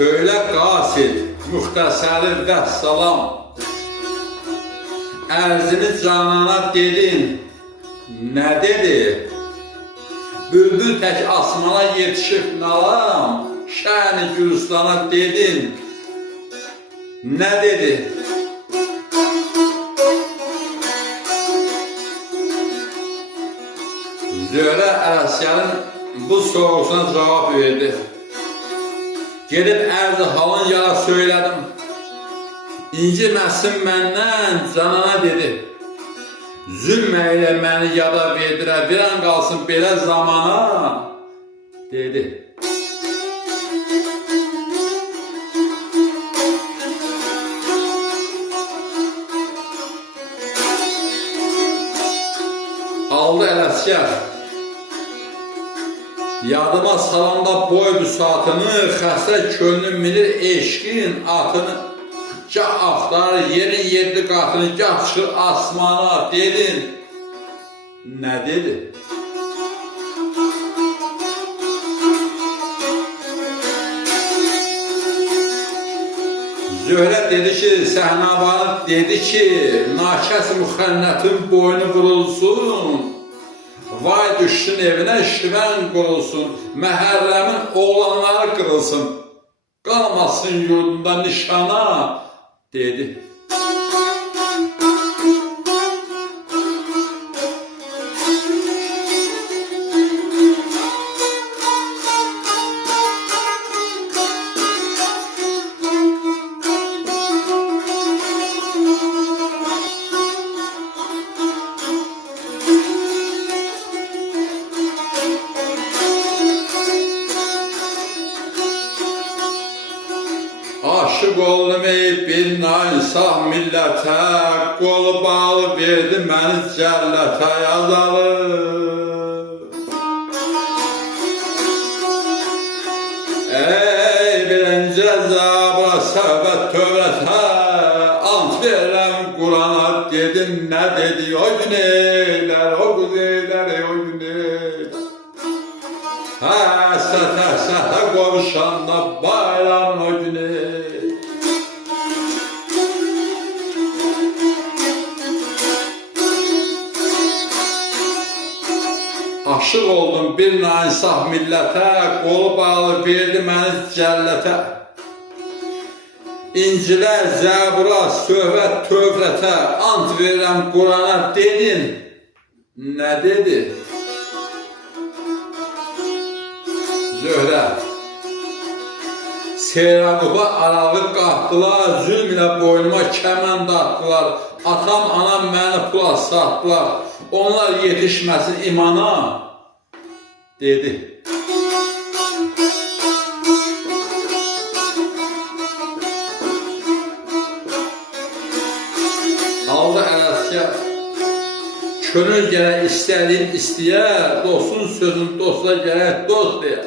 Söylə qasid, müxtəsəri vəssalam, ərzini canana dedin, nə dedi? Bülbül tək asmana yetişib nalam, şəni Gülüstana dedin, nə dedi? Zöhrə Ələsgərin bu sorusuna cavab verdi. Gedib ərz-i halın yara söylədim. İnciməsin məndən canana dedi. Zülmə ilə məni yada verdirə, verən qalsın belə zamana dedi. Aldı Ələsgər. Yadıma salanda boy büsatını, xəstə könlüm bilir eşqin atını. Gah axtar yerin yeddi qatını, gah çıxır asmana dedin. Nə dedi? Zöhrə dedi ki, Səhnabanı dedi ki, nakəs müxənnətin boynu vurulsun. Vay düşsün evinə şivən qurulsun, məhərrəmin oğlanları qırılsın, qalmasın yurdunda nişana dedi. Aşık oldum ey bir nainsaf millətə, qolu bağlı verdi məni cəllətə yazalı. Ey birinci zabra səbət tövrətə, ant verirəm Qurana dedin nə dedi? O güneylər, o quzeylər, o güneylər. Sətə qovuşanda bayramın o güneylər. Aşıq oldum bir nainsaf millətə, qolu bağlı verdi məni cəllətə. İncilə, zəbura, söhbət, tövrətə, ant verirəm Qurana dedin, nə dedi? Zöhrə, Seyranıba arağı qatdılar, zülm ilə boynuma kəmən atdılar, atam, anam məni pula satdılar, onlar yetişməsin imana dedi. Aldı Ələsgər, könül gərək istədiyin istəyə, dostun sözün dosta gərək dost deyə.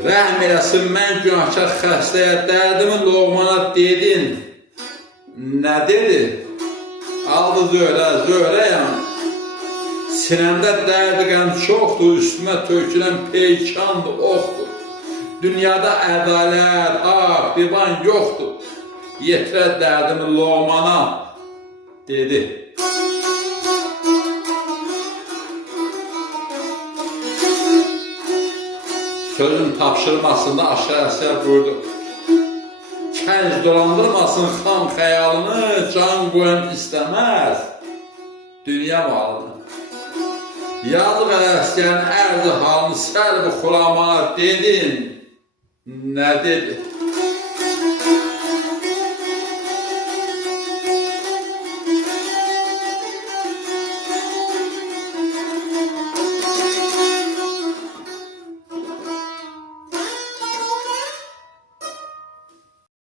Rəhm eləsin mən günahkar xəstəyə, dərdimi loğmana dedin, nə dedi? Aldı Zöhrəyəm, sinəmdə dərdi qəm çoxdur, üstümə tökülən peykandır, oxdur. Dünyada ədalət, haqq, divan yoxdur, yetirə dərdimi loğmana dedi. Sözün tapşırmasında Aşıq Ələsgər buyurdu. Kənc dolandırmasın xam xəyalını, can qoyan istəməz dünya malını. Yazıq Ələsgərin ərz-i halını sərb-i xulamana dedin, nə dedi?